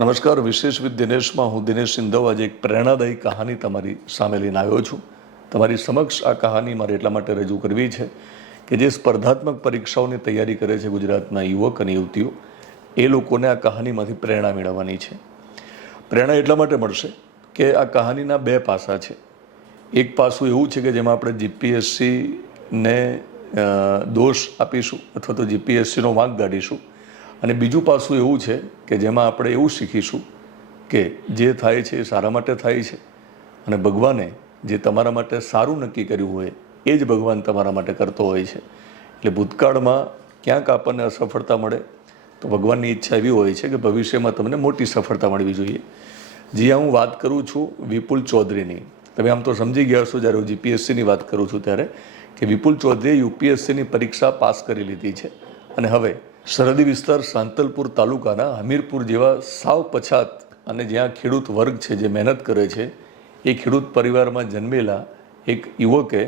નમસ્કાર. વિશેષ વિથ દિનેશમાં હું દિનેશ સિંધવ આજે એક પ્રેરણાદાયી કહાની તમારી સામે લઈને આવ્યો છું. તમારી સમક્ષ આ કહાની મારે એટલા માટે રજૂ કરવી છે કે જે સ્પર્ધાત્મક પરીક્ષાઓની તૈયારી કરે છે ગુજરાતના યુવક અને યુવતીઓ, એ લોકોને આ કહાનીમાંથી પ્રેરણા મેળવવાની છે. પ્રેરણા એટલા માટે મળશે કે આ કહાનીના બે પાસા છે. એક પાસું એવું છે કે જેમાં આપણે જીપીએસસીને દોષ આપીશું અથવા તો જીપીએસસીનો વાંક કાઢીશું, અને બીજું પાસું એવું છે કે જેમાં આપણે એવું શીખીશું કે જે થાય છે એ સારા માટે થાય છે, અને ભગવાને જે તમારા માટે સારું નક્કી કર્યું હોય એ જ ભગવાન તમારા માટે કરતો હોય છે. એટલે ભૂતકાળમાં ક્યાંક આપણને અસફળતા મળે તો ભગવાનની ઈચ્છા એવી હોય છે કે ભવિષ્યમાં તમને મોટી સફળતા મળવી જોઈએ. જ્યાં હું વાત કરું છું વિપુલ ચૌધરીની, તમે આમ તો સમજી ગયા છો જ્યારે હું જીપીએસસીની વાત કરું છું ત્યારે, કે વિપુલ ચૌધરીએ યુપીએસસીની પરીક્ષા પાસ કરી લીધી છે અને હવે સરહદી વિસ્તાર સાંતલપુર તાલુકાના હમીરપુર જેવા સાવ પછાત અને જ્યાં ખેડૂત વર્ગ છે જે મહેનત કરે છે એ ખેડૂત પરિવારમાં જન્મેલા એક યુવકે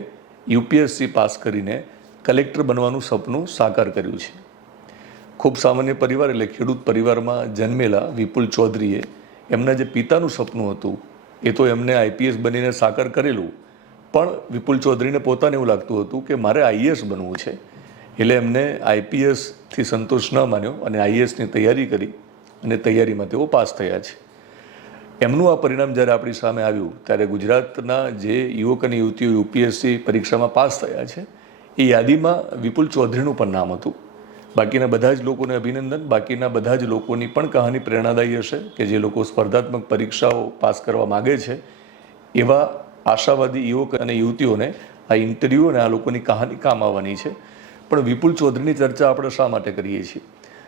યુપીએસસી પાસ કરીને કલેક્ટર બનવાનું સપનું સાકાર કર્યું છે. ખૂબ સામાન્ય પરિવાર એટલે ખેડૂત પરિવારમાં જન્મેલા વિપુલ ચૌધરીએ એમના જે પિતાનું સપનું હતું એ તો એમને આઈપીએસ બનીને સાકાર કરેલું, પણ વિપુલ ચૌધરીને પોતાને એવું લાગતું હતું કે મારે આઈએએસ બનવું છે. એટલે એમને આઈપીએસથી સંતોષ ન માન્યો અને આઈએએસની તૈયારી કરી અને તૈયારીમાં તેઓ પાસ થયા છે. એમનું આ પરિણામ જ્યારે આપણી સામે આવ્યું ત્યારે ગુજરાતના જે યુવક અને યુવતીઓ યુપીએસસી પરીક્ષામાં પાસ થયા છે એ યાદીમાં વિપુલ ચૌધરીનું પણ નામ હતું. બાકીના બધા જ લોકોને અભિનંદન. બાકીના બધા જ લોકોની પણ કહાની પ્રેરણાદાયી હશે કે જે લોકો સ્પર્ધાત્મક પરીક્ષાઓ પાસ કરવા માગે છે. એવા આશાવાદી યુવક અને યુવતીઓને આ ઇન્ટરવ્યૂ અને આ લોકોની કહાની કામ આવવાની છે. પણ વિપુલ ચૌધરીની ચર્ચા આપણે શા માટે કરીએ છીએ?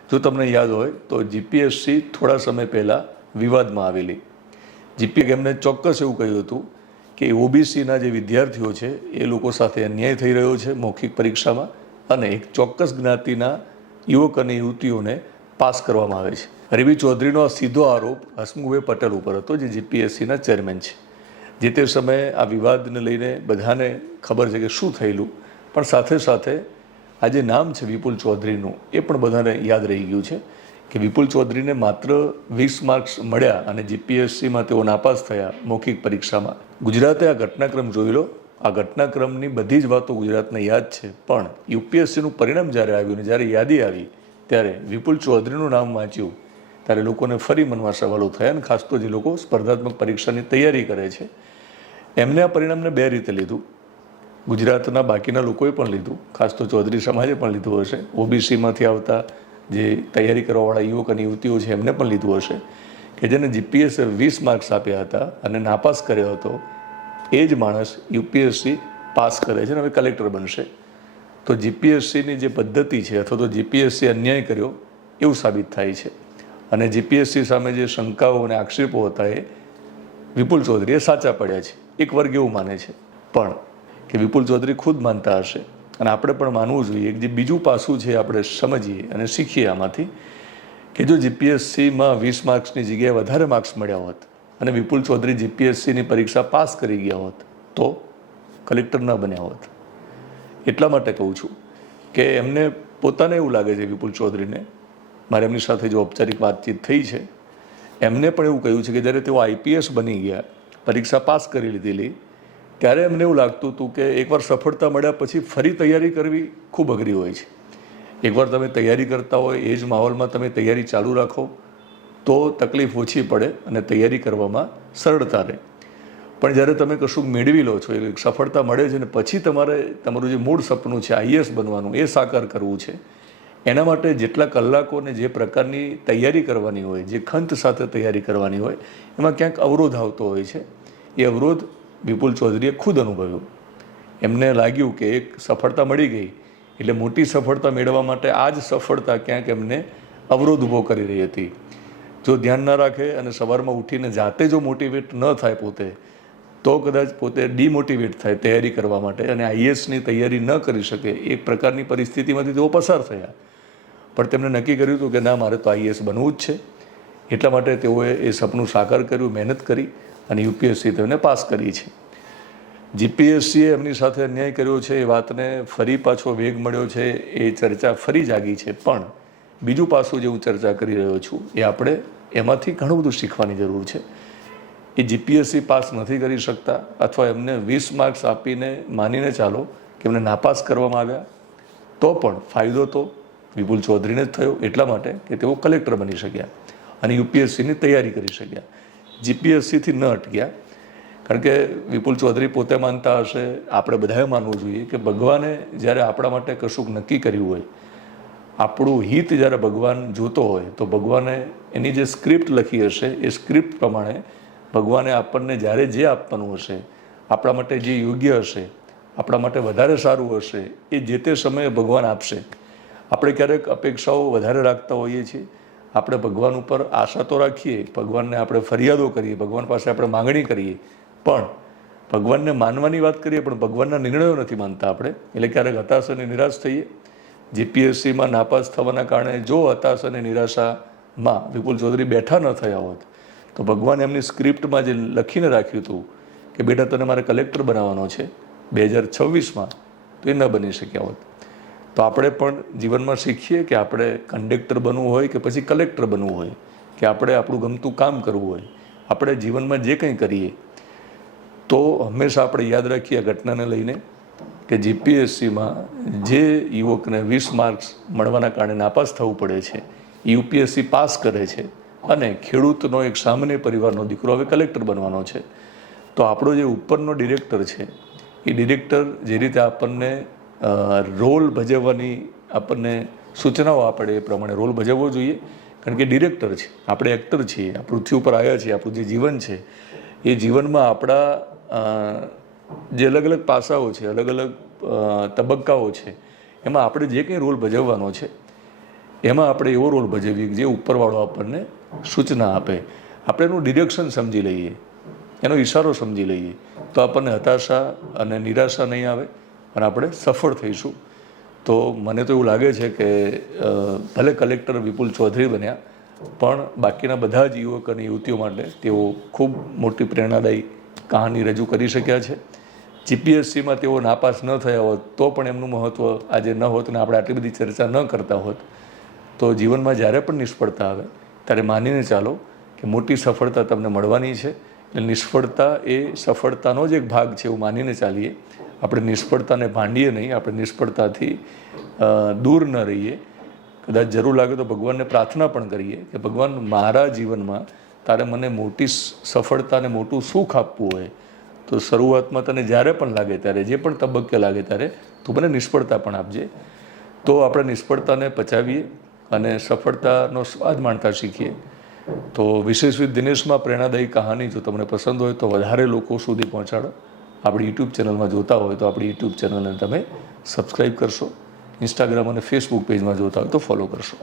જો તમને યાદ હોય તો જીપીએસસી થોડા સમય પહેલાં વિવાદમાં આવેલી. એમને ચોક્કસ એવું કહ્યું હતું કે ઓબીસીના જે વિદ્યાર્થીઓ છે એ લોકો સાથે અન્યાય થઈ રહ્યો છે મૌખિક પરીક્ષામાં, અને એક ચોક્કસ જ્ઞાતિના યુવક અને યુવતીઓને પાસ કરવામાં આવે છે. રવિ ચૌધરીનો આ સીધો આરોપ હસમુખભાઈ પટેલ ઉપર હતો, જે જીપીએસસીના ચેરમેન છે. જે તે સમયે આ વિવાદને લઈને બધાને ખબર છે કે શું થયેલું, પણ સાથે સાથે આ જે નામ છે વિપુલ ચૌધરીનું એ પણ બધાને યાદ રહી ગયું છે કે વિપુલ ચૌધરીને માત્ર 20 માર્ક્સ મળ્યા અને જીપીએસસીમાં તેઓ નાપાસ થયા મૌખિક પરીક્ષામાં. ગુજરાતે આ ઘટનાક્રમ જોઈ લો. આ ઘટનાક્રમની બધી જ વાતો ગુજરાતને યાદ છે, પણ યુપીએસસીનું પરિણામ જ્યારે આવ્યું ને જ્યારે યાદી આવી ત્યારે વિપુલ ચૌધરીનું નામ વાંચ્યું ત્યારે લોકોને ફરી મનમાં સવાલો થયા, અને ખાસ તો જે લોકો સ્પર્ધાત્મક પરીક્ષાની તૈયારી કરે છે એમને આ પરિણામને બે રીતે લીધું. ગુજરાતના બાકીના લોકોએ પણ લીધું, ખાસ તો ચૌધરી સમાજે પણ લીધું હશે. ઓબીસીમાંથી આવતા જે તૈયારી કરવાવાળા યુવક અને યુવતીઓ છે એમને પણ લીધું હશે કે જેને જીપીએસએ 20 માર્ક્સ આપ્યા હતા અને નાપાસ કર્યો હતો એ જ માણસ યુપીએસસી પાસ કરે છે અને હવે કલેક્ટર બનશે. તો જીપીએસસીની જે પદ્ધતિ છે અથવા તો જીપીએસસી અન્યાય કર્યો એવું સાબિત થાય છે. અને જીપીએસસી સામે જે શંકાઓ અને આક્ષેપો હતા એ વિપુલ ચૌધરીએ સાચા પડ્યા છે. એક વર્ગ એવું માને છે, પણ કે વિપુલ ચૌધરી ખુદ માનતા હશે અને આપણે પણ માનવું જોઈએ. જે બીજું પાસું છે આપણે સમજીએ અને શીખીએ આમાંથી કે જો જીપીએસસીમાં 20 માર્ક્સની જગ્યાએ વધારે માર્ક્સ મળ્યા હોત અને વિપુલ ચૌધરી જીપીએસસીની પરીક્ષા પાસ કરી ગયા હોત તો કલેક્ટર ન બન્યા હોત. એટલા માટે કહું છું કે એમને પોતાને એવું લાગે છે વિપુલ ચૌધરીને, મારે એમની સાથે જો ઔપચારિક વાતચીત થઈ છે, એમને પણ એવું કહ્યું છે કે જ્યારે તેઓ આઈપીએસ બની ગયા, પરીક્ષા પાસ કરી લીધેલી, ત્યારે એમને એવું લાગતું હતું કે એકવાર સફળતા મળ્યા પછી ફરી તૈયારી કરવી ખૂબ અઘરી હોય છે. એકવાર તમે તૈયારી કરતા હોય એ જ માહોલમાં તમે તૈયારી ચાલુ રાખો તો તકલીફ ઓછી પડે અને તૈયારી કરવામાં સરળતા રહે. પણ જ્યારે તમે કશું મેળવી લો છો, એક સફળતા મળે છે ને પછી તમારે તમારું જે મૂળ સપનું છે આઈએએસ બનવાનું એ સાકાર કરવું છે, એના માટે જેટલા કલાકો ને જે પ્રકારની તૈયારી કરવાની હોય, જે ખંત સાથે તૈયારી કરવાની હોય, એમાં ક્યાંક અવરોધ આવતો હોય છે. એ અવરોધ વિપુલ ચૌધરીએ ખુદ અનુભવ્યું. એમને લાગ્યું કે એક સફળતા મળી ગઈ એટલે મોટી સફળતા મેળવવા માટે આ જ સફળતા ક્યાંક એમને અવરોધ ઊભો કરી રહી હતી. જો ધ્યાન ન રાખે અને સવારમાં ઉઠીને જાતે જો મોટિવેટ ન થાય પોતે, તો કદાચ પોતે ડિમોટિવેટ થાય તૈયારી કરવા માટે અને આઈએએસની તૈયારી ન કરી શકે. એક પ્રકારની પરિસ્થિતિમાંથી તેઓ પસાર થયા, પણ તેમણે નક્કી કર્યું હતું કે ના, મારે તો આઈએએસ બનવું જ છે. એટલા માટે તેઓએ એ સપનું સાકાર કર્યું, મહેનત કરી અને યુપીએસસી તેમને પાસ કરી છે. જીપીએસસીએ એમની સાથે અન્યાય કર્યો છે એ વાતને ફરી પાછો વેગ મળ્યો છે, એ ચર્ચા ફરી જાગી છે. પણ બીજું પાસું જે હું ચર્ચા કરી રહ્યો છું એ આપણે એમાંથી ઘણું બધું શીખવાની જરૂર છે. એ જીપીએસસી પાસ નથી કરી શકતા અથવા એમને 20 માર્ક્સ આપીને માનીને ચાલો કે એમને નાપાસ કરવામાં આવ્યા, તો પણ ફાયદો તો વિપુલ ચૌધરીને જ થયો, એટલા માટે કે તેઓ કલેક્ટર બની શક્યા અને યુપીએસસીની તૈયારી કરી શક્યા, જીપીએસસીથી ન અટક્યા. કારણ કે વિપુલ ચૌધરી પોતે માનતા હશે, આપણે બધાએ માનવું જોઈએ કે ભગવાને જ્યારે આપણા માટે કશુંક નક્કી કર્યું હોય, આપણું હિત જ્યારે ભગવાન જોતો હોય, તો ભગવાને એની જે સ્ક્રિપ્ટ લખી હશે એ સ્ક્રિપ્ટ પ્રમાણે ભગવાને આપણને જ્યારે જે આપવાનું હશે, આપણા માટે જે યોગ્ય હશે, આપણા માટે વધારે સારું હશે, એ જે તે સમયે ભગવાન આપશે. આપણે ક્યારેક અપેક્ષાઓ વધારે રાખતા હોઈએ છીએ, આપણે ભગવાન ઉપર આશા તો રાખીએ, ભગવાનને આપણે ફરિયાદો કરીએ, ભગવાન પાસે આપણે માંગણી કરીએ, પણ ભગવાનને માનવાની વાત કરીએ પણ ભગવાનના નિર્ણયો નથી માનતા આપણે, એટલે ક્યારેક હતાશ અને નિરાશ થઈએ. જીપીએસસીમાં નાપાસ થવાના કારણે જો હતાશ અને નિરાશામાં વિપુલ ચૌધરી બેઠા ન થયા હોત, તો ભગવાન એમની સ્ક્રિપ્ટમાં જે લખીને રાખ્યું હતું કે બેટા તને મારે કલેક્ટર બનાવવાનો છે 2026માં, તો એ ન બની શક્યા હોત. તો આપણે પણ જીવનમાં શીખીએ કે આપણે કંડક્ટર બનવું હોય કે પછી કલેક્ટર બનવું હોય, કે આપણે આપણું ગમતું કામ કરવું હોય, આપણે જીવનમાં જે કંઈ કરીએ તો હંમેશા આપણે યાદ રાખીએ આ ઘટનાને લઈને કે જીપીએસસીમાં જે યુવકને 20 માર્ક્સ મળવાના કારણે નાપાસ થવું પડે છે, યુપીએસસી પાસ કરે છે અને ખેડૂતનો એક સામાન્ય પરિવારનો દીકરો હવે કલેક્ટર બનવાનો છે. તો આપણો જે ઉપરનો ડિરેક્ટર છે, એ ડિરેક્ટર જે રીતે આપણને રોલ ભજવવાની આપણને સૂચનાઓ આપે એ પ્રમાણે રોલ ભજવવો જોઈએ. કારણ કે ડિરેક્ટર છે, આપણે એક્ટર છીએ, આ પૃથ્વી ઉપર આવ્યા છીએ, આપણું જે જીવન છે એ જીવનમાં આપણા જે અલગ અલગ પાસાઓ છે, અલગ અલગ તબક્કાઓ છે, એમાં આપણે જે કંઈ રોલ ભજવવાનો છે એમાં આપણે એવો રોલ ભજવીએ જે ઉપરવાળો આપણને સૂચના આપે. આપણે એનું ડિરેક્શન સમજી લઈએ, એનો ઈશારો સમજી લઈએ, તો આપણને હતાશા અને નિરાશા નહીં આવે અને આપણે સફળ થઈશું. તો મને તો એવું લાગે છે કે ભલે કલેક્ટર વિપુલ ચૌધરી બન્યા, પણ બાકીના બધા જ યુવક અને યુવતીઓ માટે તેઓ ખૂબ મોટી પ્રેરણાદાયી કહાની રજૂ કરી શક્યા છે. જીપીએસસીમાં તેઓ નાપાસ ન થયા હોત તો પણ એમનું મહત્ત્વ આજે ન હોત અને આપણે આટલી બધી ચર્ચા ન કરતા હોત. તો જીવનમાં જ્યારે પણ નિષ્ફળતા આવે ત્યારે માનીને ચાલો કે મોટી સફળતા તમને મળવાની છે. એટલે નિષ્ફળતા એ સફળતાનો જ એક ભાગ છે એવું માનીને ચાલીએ. આપણે નિષ્ફળતાને ભાંડીએ નહીં, આપણે નિષ્ફળતાથી દૂર ન રહીએ. કદાચ જરૂર લાગે તો ભગવાનને પ્રાર્થના પણ કરીએ કે ભગવાન મારા જીવનમાં તારે મને મોટી સફળતા અને મોટું સુખ આપવું હોય તો શરૂઆતમાં તને જ્યારે પણ લાગે ત્યારે, જે પણ તબક્કે લાગે ત્યારે તું મને નિષ્ફળતા પણ આપજે. તો આપણે નિષ્ફળતાને પચાવીએ અને સફળતાનો સ્વાદ માણતા શીખીએ. તો વિશેષ વિથ દિનેશમાં પ્રેરણાદાયી કહાની જો તમને પસંદ હોય તો વધારે લોકો સુધી પહોંચાડો. આપણી યુટ્યુબ ચેનલમાં જોતા હોય તો આપણી યુટ્યુબ ચેનલને તમે સબસ્ક્રાઈબ કરશો. ઇન્સ્ટાગ્રામ અને ફેસબુક પેજમાં જોતા હોય તો ફોલો કરશો.